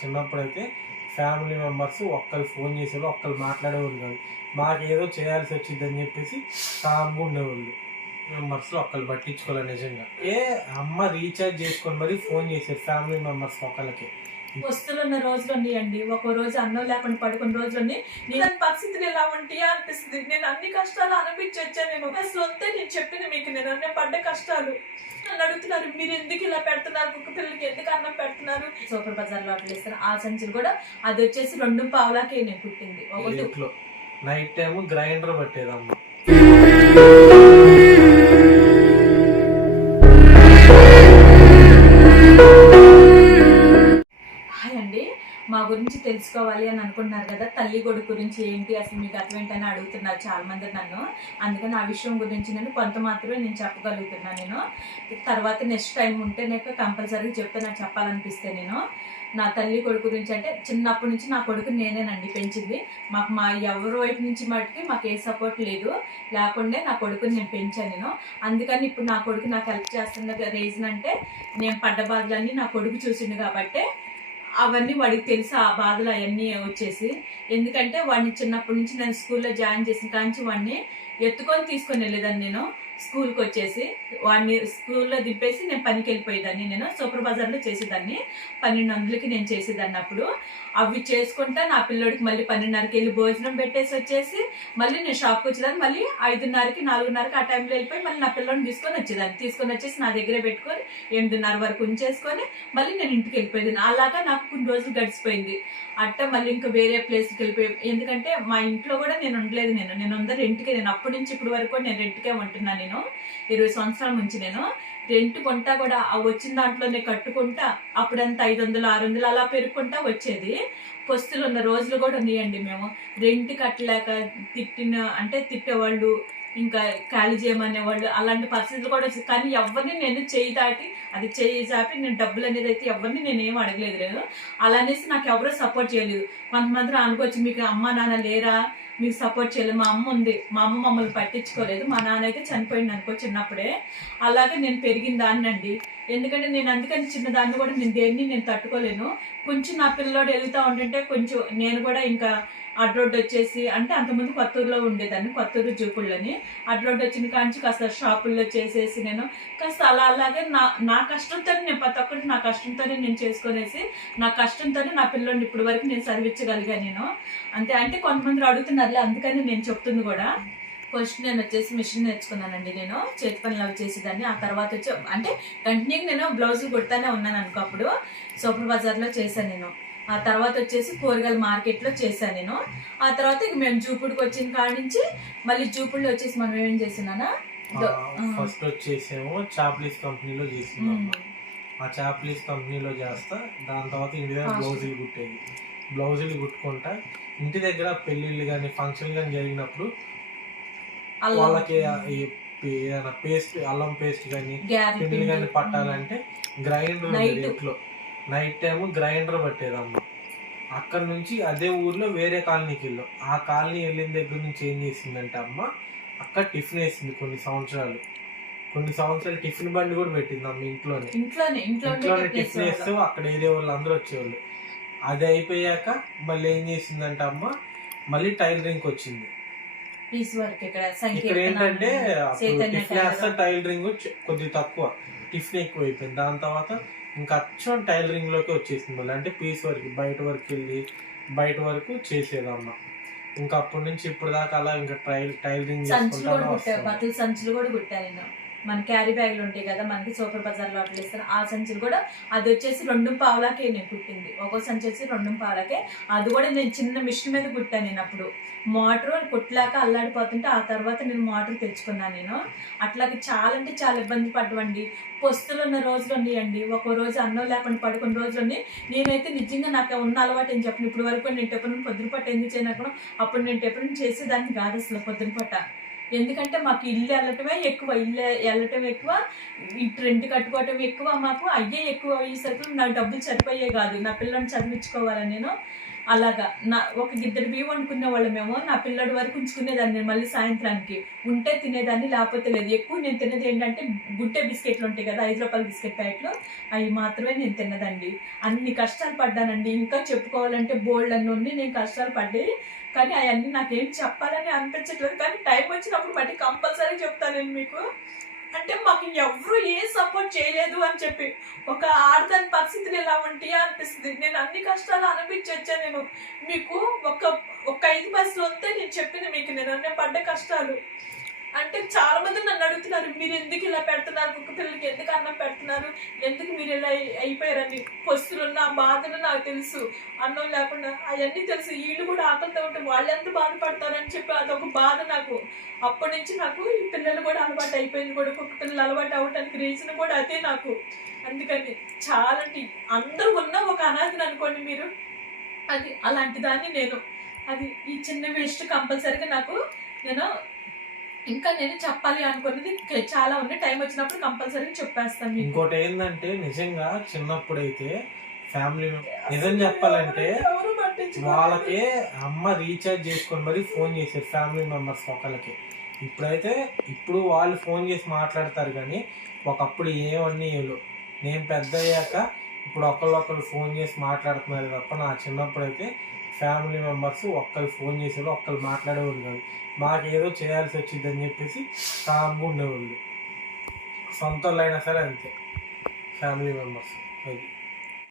చిన్నప్పుడైతే family members ఒక్కరు phone చేసేవాళ్ళు ఒక్కరు మాట్లాడేవాళ్ళు కాదు. మాకేదో చేయాల్సి వచ్చిందని చెప్పేసి కామ్గా ఉండేవాళ్ళు. మెంబర్స్ ఒక్కరు పట్టించుకోవాలి నిజంగా. ఏ అమ్మ రీఛార్జ్ చేసుకొని మరి ఫోన్ చేసేది ఫ్యామిలీ మెంబర్స్ ఒకళ్ళకి. వస్తున్న రోజులన్నీ అండి. ఉన్నాయండి ఒక రోజు అన్నం లేకుండా పడుకున్న రోజులన్నీ నేను పరిస్థితులు ఎలా ఉంటాయా అనిపిస్తుంది. నేను అన్ని కష్టాలు అనిపించొచ్చా నేను అసలు వస్తే నేను చెప్పిన మీకు. నేను అన్నీ పడ్డ కష్టాలు. నన్ను అడుగుతున్నారు. మీరు ఎందుకు ఇలా పెడుతున్నారు? కుక్క పిల్లలకి ఎందుకు అన్నం పెడుతున్నారు? సూపర్ బజార్లో అట్లా ఇస్తారు ఆ సంచులు కూడా అది వచ్చేసి రెండు పావులాకే నేను పుట్టింది. ఒకటి నైట్ టైం గ్రైండర్ పట్టేదమ్మా. గురించి తెలుసుకోవాలి అని అనుకుంటున్నారు కదా తల్లి కొడుకు గురించి ఏంటి అసలు మీకు అర్థం ఏంటని అడుగుతున్నారు చాలా మంది నన్ను. అందుకని ఆ విషయం గురించి నేను కొంత మాత్రమే నేను చెప్పగలుగుతున్నాను నేను. తర్వాత నెక్స్ట్ టైం ఉంటే నాకు కంపల్సరీగా చెప్తే నాకు చెప్పాలనిపిస్తే నేను. నా తల్లి కొడుకు గురించి అంటే చిన్నప్పటి నుంచి నా కొడుకు నేనేనండి పెంచింది. మాకు మా ఎవరి వైపు నుంచి మటుకి మాకు ఏ సపోర్ట్ లేదు. లేకుండే నా కొడుకుని నేను పెంచాను నేను. అందుకని ఇప్పుడు నా కొడుకు నాకు హెల్ప్ చేస్తున్న రీజన్ అంటే నేను పడ్డ బాధలన్నీ నా కొడుకు చూసిండు కాబట్టి అవన్నీ వాడికి తెలుసు ఆ బాధలు అవన్నీ వచ్చేసి. ఎందుకంటే వాడిని చిన్నప్పటి నుంచి నేను స్కూల్లో జాయిన్ చేసిన కాంచి వాడిని ఎత్తుకొని తీసుకొని వెళ్ళేదాన్ని నేను. స్కూల్కి వచ్చేసి వాడిని స్కూల్లో దింపేసి నేను పనికి వెళ్ళిపోయేదాన్ని నేను. సూపర్ బజార్లో చేసేదాన్ని. పన్నెండు వందలకి నేను చేసేదాన్ని అప్పుడు. అవి చేసుకుంటా నా పిల్లోడికి మళ్ళీ పన్నెండున్నరకి వెళ్ళి భోజనం పెట్టేసి వచ్చేసి మళ్ళీ నేను షాప్కి వచ్చేదాన్ని. మళ్ళీ ఐదున్నరకి నాలుగున్నరకి ఆ టైంలో వెళ్ళిపోయి మళ్ళీ నా పిల్లోని తీసుకొని వచ్చేదాన్ని. తీసుకొని వచ్చేసి నా దగ్గరే పెట్టుకొని ఎనిమిదిన్నర వరకు ఉంచేసుకొని మళ్ళీ నేను ఇంటికి వెళ్ళిపోయేదాన్ని. అలాగా నాకు కొన్ని రోజులు గడిచిపోయింది. అట్ట మళ్ళీ ఇంకా వేరే ప్లేస్కి వెళ్ళిపోయాం. ఎందుకంటే మా ఇంట్లో కూడా నేను ఉండలేదు నేను. నేను ఉందా రెంట్కే. నేను అప్పటి నుంచి ఇప్పటి వరకు నేను రెంట్కే ఉంటున్నాను నేను. ఇరవై సంవత్సరాల నుంచి నేను. రెంట్ కొంటా కూడా ఆ వచ్చిన దాంట్లోనే కట్టుకుంటా అప్పుడంతా ఐదు వందలు ఆరు వందలు అలా పెరుక్కుంటా వచ్చేది. పొస్తులు ఉన్న రోజులు కూడా ఉన్నాయండి మేము. రెంట్ కట్టలేక తిట్టిన అంటే తిట్టేవాళ్ళు ఇంకా ఖాళీ చేయమనే వాళ్ళు అలాంటి పరిస్థితులు కూడా వచ్చాయి. కానీ ఎవరిని నేను చేయి దాటి అది చేయి చాపి నేను డబ్బులు అనేది అయితే ఎవరిని నేను ఏం అడగలేదు లేదు అలానేసి నాకు ఎవరో సపోర్ట్ చేయలేదు. కొంతమంది అనుకోవచ్చు మీకు అమ్మ నాన్న లేరా? మీకు సపోర్ట్ చేయలేదు. మా అమ్మ ఉంది. మా అమ్మ మమ్మల్ని పట్టించుకోలేదు. మా నాన్న అయితే చనిపోయింది అనుకో చిన్నప్పుడే. అలాగే నేను పెరిగిన దాన్ని అండి. ఎందుకంటే నేను అందుకని చిన్న దాన్ని కూడా నేను దేన్ని నేను తట్టుకోలేను. కొంచెం నా పిల్లోడు వెళ్తూ ఉంటుంటే కొంచెం నేను కూడా ఇంకా అడ్రోడ్ వచ్చేసి అంటే అంతకుముందు కొత్తూరులో ఉండేదాన్ని కొత్తూరు అడ్ అడ్రోడ్ వచ్చిన కాంచి కాస్త షాపుల్లో చేసేసి నేను కాస్త అలా అలాగే నా నా కష్టంతో నేను ప్రతి ఒక్కటి నా కష్టంతోనే నేను చేసుకునేసి నా కష్టంతోనే నా పిల్లోడిని ఇప్పటి వరకు నేను చదివించగలిగాను నేను. అంతే అంటే కొంతమంది అడుగుతున్నారులే అందుకని నేను చెప్తుంది కూడా. ఫస్ట్ నేను వచ్చేసి మిషన్ నేర్చుకున్నానండి నేను చేతి పనులు అవి చేసేదాన్ని. ఆ తర్వాత వచ్చి అంటే కంటిన్యూగా నేను బ్లౌజులు కుడతానే ఉన్నాను అనుకో అప్పుడు సూపర్ బజార్లో చేశాను నేను. ఆ తర్వాత వచ్చేసి కూరగాయల మార్కెట్లో చేశాను నేను. ఆ తర్వాత ఇక మేము జూపుడికి వచ్చిన కాడ నుంచి మళ్ళీ జూపుడిలో వచ్చేసి మనం ఏం చేసినానా. ఫస్ట్ వచ్చేసేమో చాప్లీస్ కంపెనీలో అమ్మ ఆ చాప్లీస్ కంపెనీలో చేస్తా దాని తర్వాత ఇంటి దగ్గర. బ్లౌజులు కుట్టేది. బ్లౌజులు కుట్టుకుంటా ఇంటి దగ్గర పెళ్ళిళ్ళు కానీ ఫంక్షన్ కానీ జరిగినప్పుడు అల్లం. వాళ్ళకి ఏదైనా పేస్ట్ అల్లం పేస్ట్ కానీ పిండిలు కానీ. పట్టాలంటే గ్రైండర్ ఇంట్లో. నైట్ టైం గ్రైండర్ పట్టేదమ్మ. అక్కడ నుంచి అదే ఊర్లో వేరే కాలనీకి వెళ్ళాం. ఆ కాలనీ వెళ్ళిన దగ్గర నుంచి ఏం చేసిందంటే అమ్మ అక్కడ టిఫిన్ వేసింది కొన్ని సంవత్సరాలు. కొన్ని సంవత్సరాలు టిఫిన్ బండి కూడా పెట్టింది అమ్మ ఇంట్లోనే. ఇంట్లోనే ఇంట్లోనే టిఫిన్ వేస్తే. అక్కడ ఏరియా వాళ్ళు అందరూ వచ్చేవాళ్ళు. అది అయిపోయాక మళ్ళీ ఏం చేసిందంటే అమ్మ మళ్ళీ టైలరింగ్ వచ్చింది. ఇక్కడ ఏంటంటే టిఫిన్ వేస్తే టైలర్. టైలరింగ్ కొద్దిగా తక్కువ టిఫిన్ ఎక్కువ అయిపోయింది దాని తర్వాత ఇంకా అచ్చం టైలరింగ్లోకి వచ్చేసింది మళ్ళీ. అంటే పీస్ వర్క్ బయట వరకు వెళ్ళి బయట వరకు చేసేదమ్మ ఇంకా అప్పటి నుంచి ఇప్పుడు దాకా అలా ఇంకా టైల్ టైలరింగ్ సంచులు కూడా చేసుకుంటానే కుట్టా వస్తాను బట్టల సంచులు కూడా మన క్యారీ బ్యాగులు ఉంటాయి కదా మనకి సూపర్ బజార్లో అట్లా ఇస్తారు. ఆ సంచులు కూడా అది వచ్చేసి రెండు పావులాకే నేను కుట్టింది. ఒక్కో సంచి వచ్చి రెండు పావులకే. అది కూడా నేను చిన్న మిషన్ మీద కుట్టాను నేను అప్పుడు. మోటార్ కుట్టలేక అల్లాడిపోతుంటే ఆ తర్వాత నేను మోటార్ తెచ్చుకున్నాను నేను. అట్లాగే చాలా అంటే చాలా ఇబ్బంది పడ్డవండి. పొస్తులు ఉన్న రోజులు ఉన్నాయండి. ఒక రోజు అన్నం లేకుండా పడుకున్న రోజులు ఉన్నాయి. నేనైతే నిజంగా నాకు ఉన్న అలవాటు అని చెప్పను. ఇప్పుడు వరకు నేను టెప్పను పొద్దున పట్ట ఎందుకు చేయను అప్పుడు నేను టెప్పను చేసేదాన్ని కాదు అసలు పొద్దున పట్ట ఎందుకంటే మాకు ఇల్లు వెళ్ళటమే ఎక్కువ ఇల్లు వెళ్ళటం ఎక్కువ ఇటు రెంట్ కట్టుకోవటం ఎక్కువ మాకు అయ్యే ఎక్కువ అయ్యేసరికి నా డబ్బులు సరిపోయే కాదు నా పిల్లల్ని చదివించుకోవాలని నేను అలాగా. నా ఒక ఇద్దరు బియ్యం వండుకునే వాళ్ళమేమో నా పిల్లడి వరకు ఉంచుకునేదాన్ని నేను మళ్ళీ సాయంత్రానికి. ఉంటే తినేదాన్ని లేకపోతే లేదు. ఎక్కువ నేను తినేది ఏంటంటే గుడ్డే బిస్కెట్లు ఉంటాయి కదా ఐదు రూపాయల బిస్కెట్ ప్యాకెట్లు. అవి మాత్రమే నేను తిన్నదండి. అన్ని కష్టాలు పడ్డానండి. ఇంకా చెప్పుకోవాలంటే బోల్డ్ అన్ని నేను కష్టాలు పడ్డాయి. కానీ అవన్నీ నాకేం చెప్పాలని అనిపించట్లేదు. కానీ టైం వచ్చినప్పుడు బట్టి కంపల్సరీ చెప్తాను నేను మీకు. అంటే మాకు ఎవరు ఏ సపోర్ట్ చేయలేదు అని చెప్పి. ఒక ఆడదాని పరిస్థితులు ఎలా ఉంటాయా అనిపిస్తుంది. నేను అన్ని కష్టాలు అనిపించొచ్చా నేను? మీకు ఒక ఒక ఐదు బస్సులు వస్తే నేను చెప్పింది మీకు నేను అన్నీ పడ్డ కష్టాలు. అంటే చాలా మంది నన్ను అడుగుతున్నారు మీరు ఎందుకు ఇలా పెడుతున్నారు? కుక్క పిల్లలకి ఎందుకు అన్నం పెడుతున్నారు? ఎందుకు మీరు ఇలా అయి- అయిపోయారని? పొస్తులున్న ఆ బాధలు నాకు తెలుసు. అన్నం లేకుండా అవన్నీ తెలుసు. వీళ్ళు కూడా ఆకలితో ఉంటే వాళ్ళు ఎంత బాధపడతారని చెప్పి అదొక బాధ నాకు. అప్పటి నుంచి నాకు ఈ పిల్లలు కూడా అలవాటు అయిపోయింది కూడా. కుక్క పిల్లలు అలవాటు అవ్వడానికి రీజన్ కూడా అదే నాకు. అందుకని చాలా అంటే అందరూ ఉన్న ఒక అనాథని అనుకోండి మీరు. అది అలాంటి దాన్ని నేను. అది ఈ చిన్న వేస్ట్ కంపల్సరీగా నాకు నేను ఇంకా నేను చెప్పాలి అనుకున్నది చాలా ఉన్నాయి టైం వచ్చినప్పుడు కంపల్సరీగా చెప్పేస్తాను మీకు ఇంకోటి ఏంటంటే నిజంగా చిన్నప్పుడైతే ఫ్యామిలీ నిజం చెప్పాలంటే. వాళ్ళకి అమ్మ రీఛార్జ్ చేసుకొని మరి ఫోన్ చేసేది ఫ్యామిలీ మెంబర్స్ ఒకళ్ళకి ఇప్పుడైతే ఇప్పుడు వాళ్ళు ఫోన్ చేసి మాట్లాడతారు కానీ ఒకప్పుడు ఏమన్నీ. నేను పెద్ద అయ్యాక ఇప్పుడు ఒకళ్ళొకళ్ళు ఫోన్ చేసి మాట్లాడుతున్నారు తప్ప నా చిన్నప్పుడు అయితే ఫ్యామిలీ మెంబర్స్ ఒక్కరు ఫోన్ చేసేవాళ్ళు ఒక్కరు మాట్లాడేవాళ్ళు కాదు. మాకు ఏదో చేయాల్సి వచ్చిందని చెప్పేసి కామ్గా ఉండేవాళ్ళు. సొంత వాళ్ళు అయినా సరే అంతే. Family members. అది.